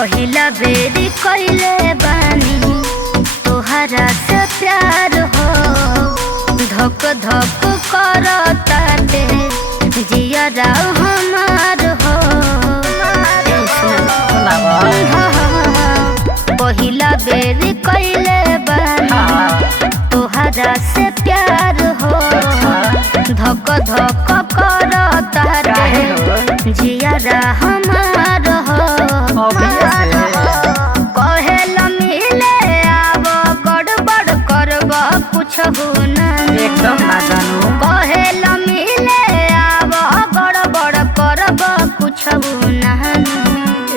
पहिला बेरी कइले बानी तोहरा से प्यार हो, धक धक करताटे जियरा हमार हो। पहिला बेरी कइले बानी तोहरा से प्यार हो, धक धक करताटे जियरा हमार हो। कहेल मिले आब गड़बड़ करब कुछ ना, एकदम ना जानू। कहेल मिले आब गड़बड़ करब कुछ ना।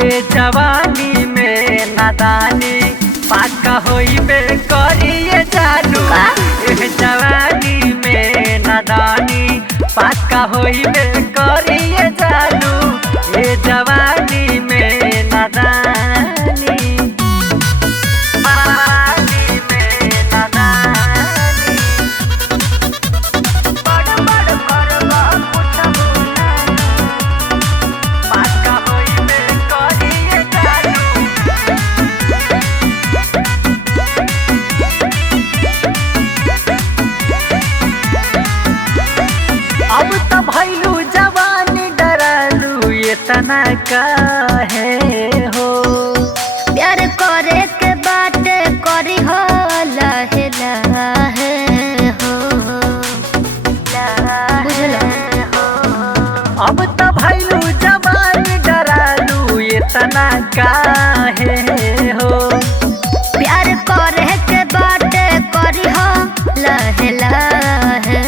ए जवानी में नादानी पाका होइबे करिए जानू। ए जवानी में नादानी पाका होइबे करिए जानू। ए जवानी में नादानी पानी में नादानी गड़बड़ करब कुछ ना, पाका होइबे करिए जानू। अब तो भैलू जवानी डरालू इतना काहे हो। प्यार करे के बाटे करी हो लहे लहे हो, बुझला। अब तो भैलू जवानी डरालू इतना काहे हो। प्यार करे के बाटे करी हो लहे लहे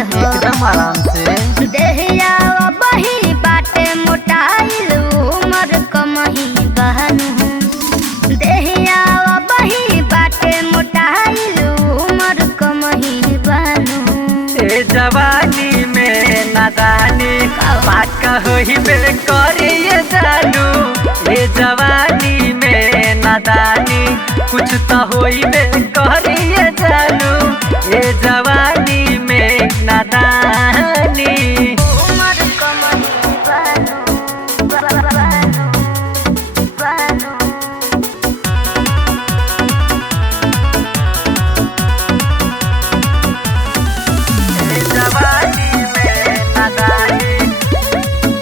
हो। एकदम आराम से देहिया बही बाटे मोटाइल उमर कमही बहनु, देहिया बही बाटे मोटाइल उमर कमही बहनु। ए जवानी में नादानी पाका होइबे करिए जानू। ए जवानी में नादानी कुछ तो होइबे करिए जानू। ए जवानी में नादानी उमर कमही बहनु बहनु। ए जवानी में नादानी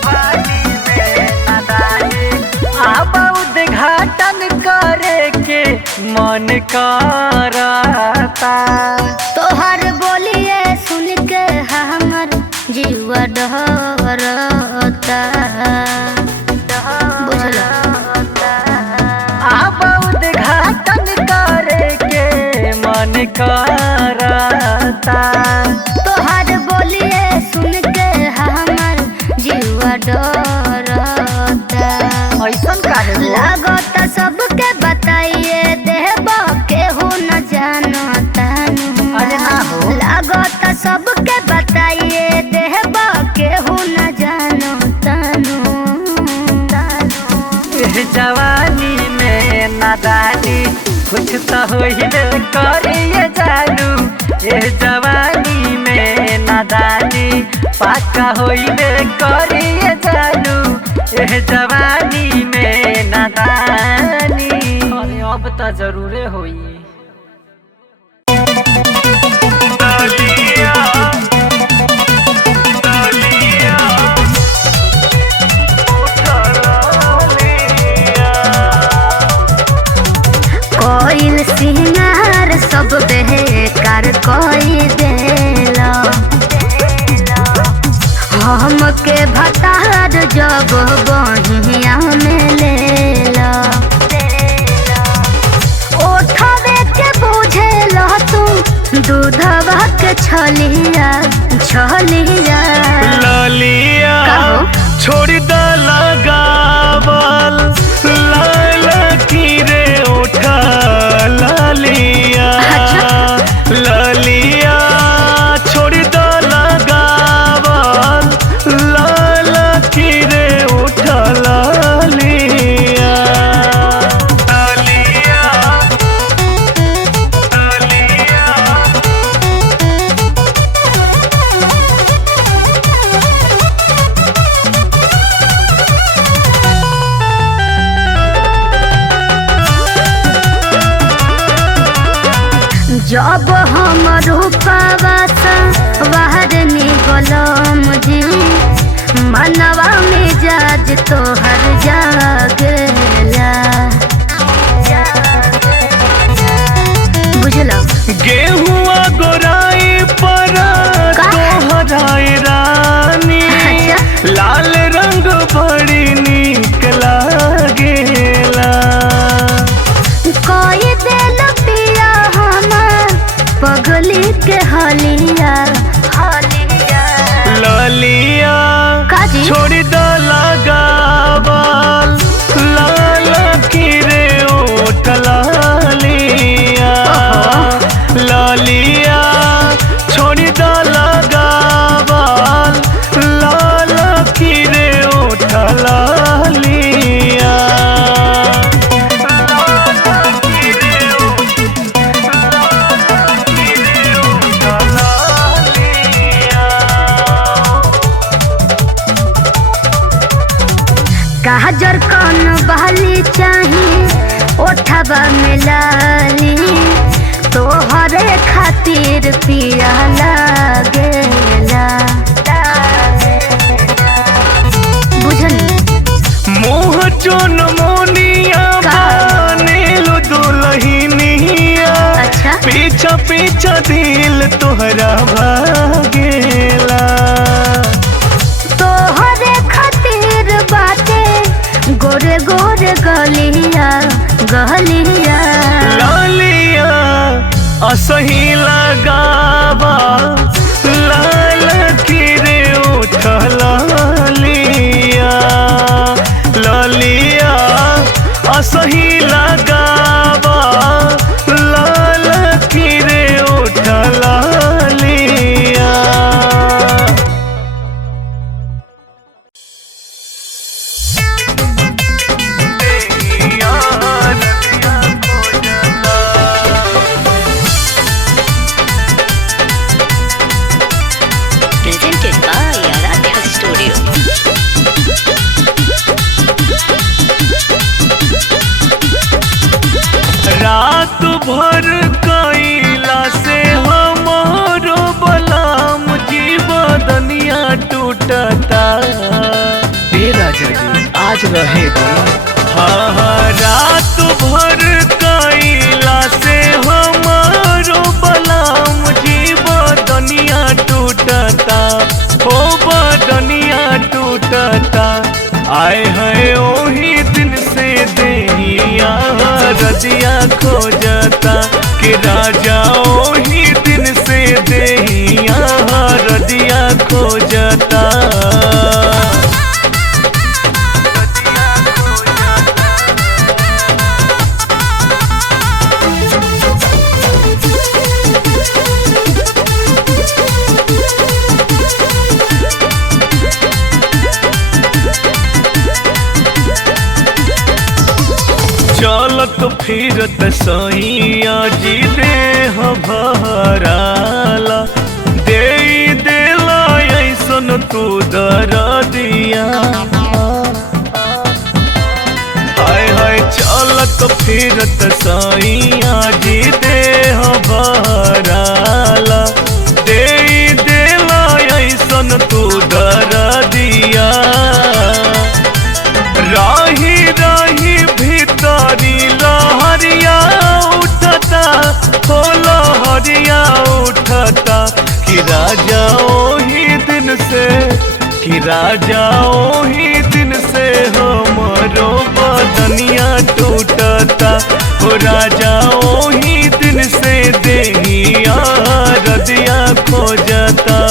पानी में नादानी। अब उद्घाटन करे के मन करता। तोहर बोलिए सुन के हमर जीवा डहरता, बुझला। अब उद्घाटन करे के मन करता। तोहर बोलिए सुन के हमर जीवा डरता। ऐसन काहे हो? लागत सबके बताइए देहब केहू न जानता। अरे ना हो। लागत सबके बताइए देहब केहू न जानता। एह जवानी में नादानी कुछ तो होइबे करिए जानू। एह जवानी में नादानी पाका होइबे करिए जानू। एह जवानी में नादानी अरे अब तो जरूरे होई। कोइल सिंगार सब बेकार कोई देला, हमके भतार जब बहिया में लेला। ओठवे के बुझेला तू दूधवा के छलिया छलिया। ललिया कहो? छोड़ द लगावल लाल की रे उठा ललिया। अच्छा। ललिया छोड़ द लगावल लाल की रे जब हम रूपावा बाहर निकलम जी मनवा मिजाज तोहर जागेला बुझलो। गेहुआ गोराई पर तोहराई रानी अच्छा। लाल रंग बड़ी नीक लागेला। कोई दिल पिया हमार पगली के हलिया ललिया काजी छोड़ी द लगावल लाल की रे ओठ लालिया। ललिया छोड़ी द लगावल लाल की रे ओठ लालिया। गाजर कौन बहली चाहिए ओठबा में लाली तोहरे खातिर पिया लागेला बुझनी। मोह चोन मोनिया बनेल दुलहिनिया। अच्छा। पीछा पीछा दिल तोहरा भागेला। तोहरे खातिर बाटे गोरे गोरे गलिया गलिया। लालिया असही लगावा लाल की रे ओठ लालिया। ललिया असही लगावा लाल की रे ओठ लालिया। Presented by Aradhya Studio. रात भर कैला से हमारो बलाम जी बदनिया टूटता। तेरा जगी आज रहे दो। हाँ हाँ रात भर कैला से हमारो बलाम जी बदनिया टूटता। हो बदनिया टूटता। आए हैं ओही दिन से देहिया रजिया खोजता कि राजा ओही दिन से देहिया रजिया खोजता। चलत फिरत सैया जी देह भराला दे देला ऐसन तू दरदिया। हाय हाय चलत फिरत सैया जी देह भराला दे देला ऐसन तू दरदिया। राही राही भीतरी लहरिया उठता हो लहरिया उठता कि राजा ओही दिन से कि राजा ओही दिन से हमरो बदनिया टूटता। हो राजा ओही दिन से देहिया रजिया खोजता।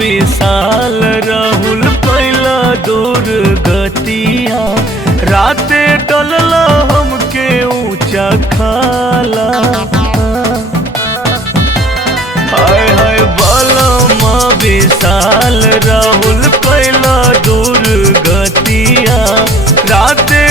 विशाल राहुल पहला दूर गतिया राते डलल हमके ऊंचा खाला। हाय हाय बलमा विशाल राहुल पहला दूर गतिया राते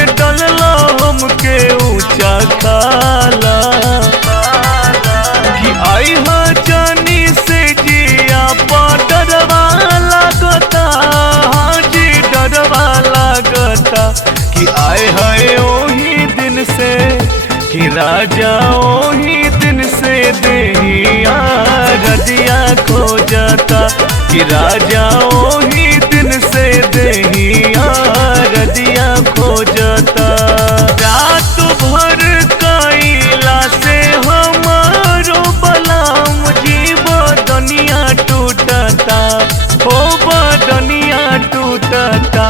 राजा ओही दिन से देहिया रदिया खो जाता कि राजा ओही दिन से देहिया रदिया खो जाता। रात भर कैला से हमारो बलाम जीव दुनिया टूटता हो बदनिया टूटता।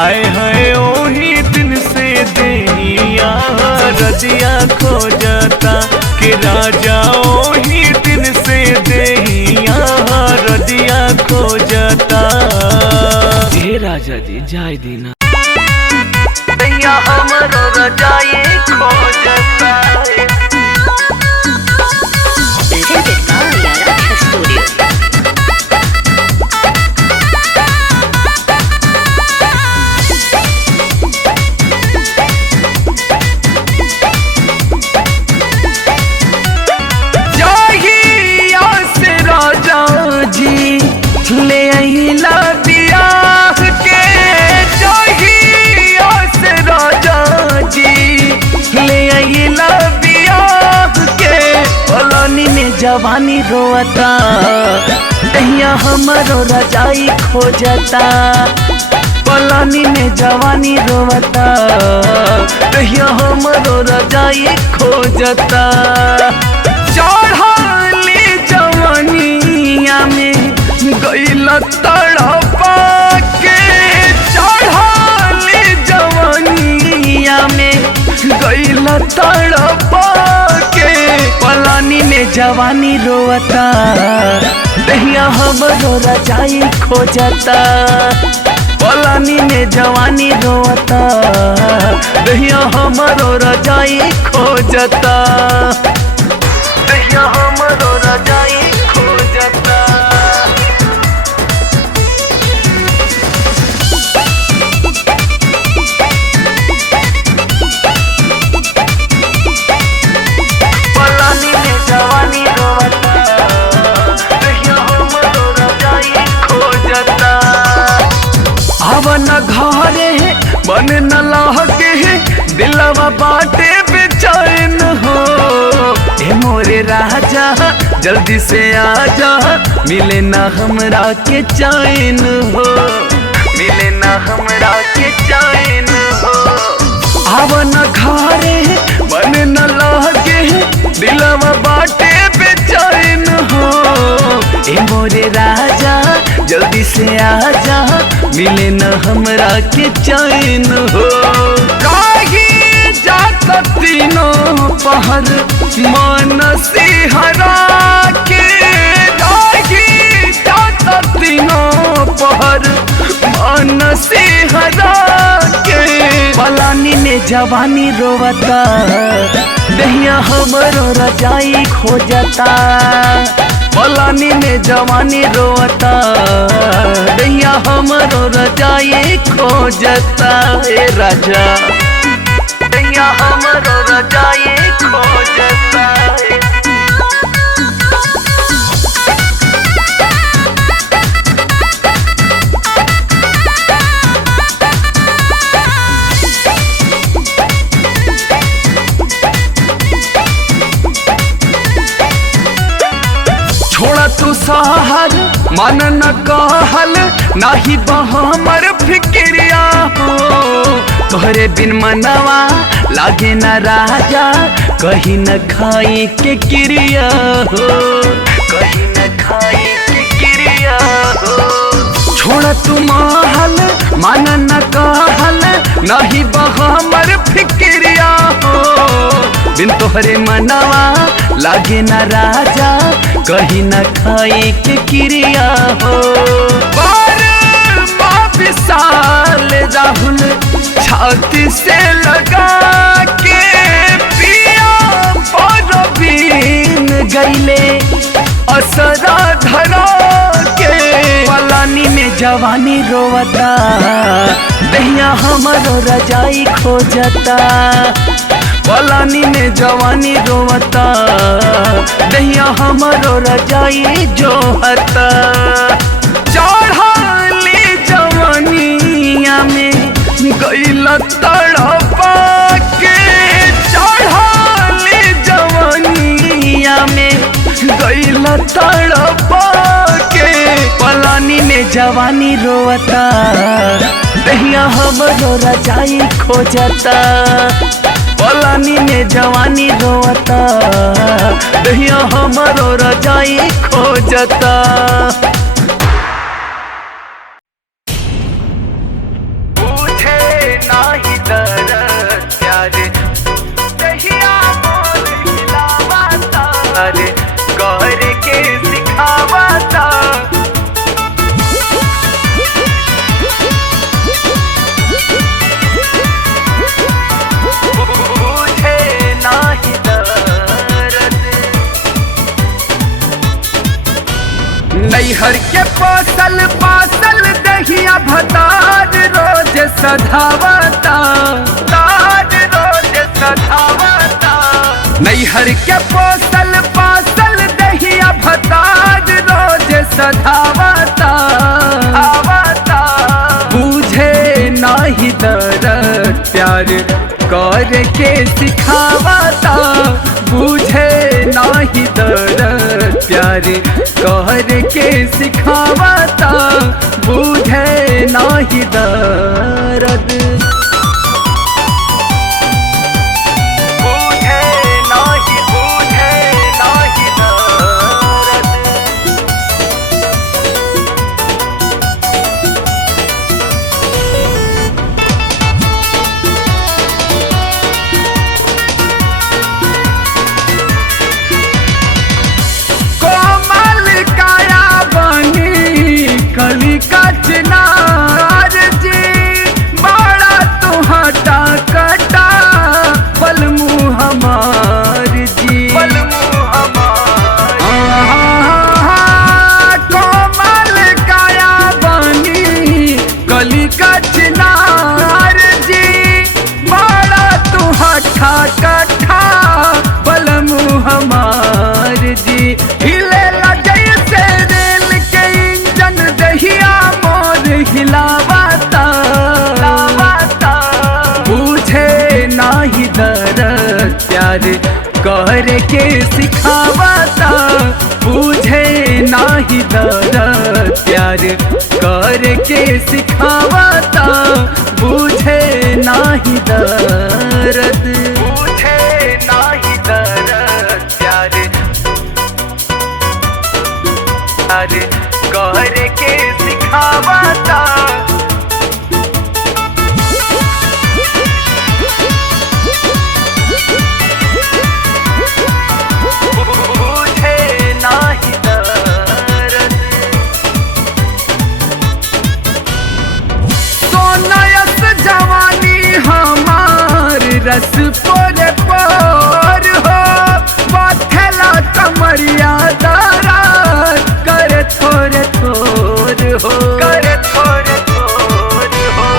आए है ओही दिन से देहिया रदिया खो जाता कि राजा ओही दिन से देहिया रदिया खो जाता। हे राजा जी जाय दीना दैया हमरो रजाई खो जाता। Presented by Aradhya Studio. ले अहिला बियाह के जहिया से राजा जी ले अहिला बियाह के पलानी में जवानी रोता दहिया हमरो रजाई खो जाता। पलानी में जवानी रोता दहिया हमरो रजाई खो जाता। चढ़ाली जवानिया में गईला तड़पा के चढ़ाली जवानिया में गईला तड़पा के पलानी में जवानी रोता दहिया हमरो रजाई खो जाता। पलानी में जवानी रोता दहिया हमरो रजाई खो जाता। दहिया हमरो रजाई खो जाता। पलानी में जवानी रोता दहिया हमरो रजाई खो जाता। आवन घरे मन न लहके दिलवा बाटे बेचैन हो। ए मोरे राजा जल्दी से आजा मिले ना हमरा के चैन हो। मिले ना हमरा के चैन हो। आवन घरे मन न लहके दिलवा बाटे बेचैन हो। ए मोरे राजा जल्दी से आजा मिले न हमरा के चैन हो। काही जात तीनों पहर मन सिहरा के काही जात तीनों पहर मन सिहरा के पलानी में जवानी रोता दहिया हमरो रजाई खो जाता। पलानी में जवानी रोता दहिया हमरो रजाई खो जाता। ए राजा दहिया हमरो रजाई खो जाता। छोड़ा तू सहर मन न कहल नाही बहमर फिक्रिया हो। तोहरे बिन मनवा लागे न राजा कहीं न खाई के क्रिया हो। कहीं न खाई के क्रिया हो। छोड़ा तू महल मन न कहल नाही बहमर फिक्रिया हो। बिन तोहरे मनवा लागे न राजा कहीं न खाई के क्रिया हो। विशाल राहुल छाती से लगा के पिया परवीन गईले असरा धरा के पलानी में जवानी रोता दहिया हमरो रजाई खो जाता। पलानी में जवानी रोता दहिया हमरो रजाई जोहता। चढ़ाली जवानिया में गईला तड़पा के चढ़ा में जवानी रोता, दहिया हमरो रजाई खोजता। पलानी में जवानी रोता, दहिया हमरो रजाई खोजता। पूछे नाही दर्द प्यार, दहिया मोर हिलावता, अरे कर के सिखावता। नैहर के पोसल पासल दहिया भतार रोज सधावता, तार रोज सधावता। नैहर के पोसल पासल दहिया भतार रोज सधावता, आवता। बुझे नाही दर्द प्यार कर के सिखावता, बुझे नाही दर्द प्यार कर के सिखावता, बुझे नाही दर्द। बुझे नाही दर्द। कली का चिनार जी बड़ा तू हटा कटा, बलमू हमार जी, बलमू हमार। कोमल काया बनी कली का चिनार जी बड़ा तू हटा कटा, बलमू हमार जी। हिले जैसे रेल के इंजन दहिया मोर हिलावता, बुझे नाही दर्द प्यार कर के सिखावता, बुझे नाही दर्द प्यार कर के सिखावता, बुझे नाही दर्द। बुझे नाही दर्द प्यार कर के सिखावता। बुझे नाही दर्द। सोनायस जवानी हमार रस पोरे पोर हो, बाथेला कमरिया दारा कर थोरे थोर हो, कर थोरे थोर हो।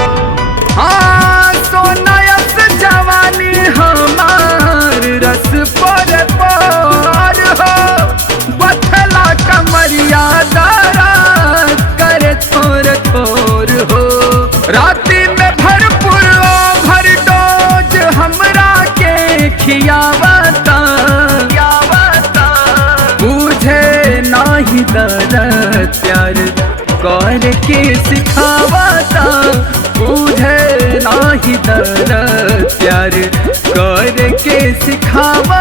हाँ सोनायस जवानी हमार रस पर पार हो, बथला कमरिया दारा कर थोर थोर हो। राती में भरपूर ओवरडोज हमरा के खियावता, बुझे नाही दर्द प्यार कर के सिखावता, बुझे नाही दर्द प्यार कर के सिखावता।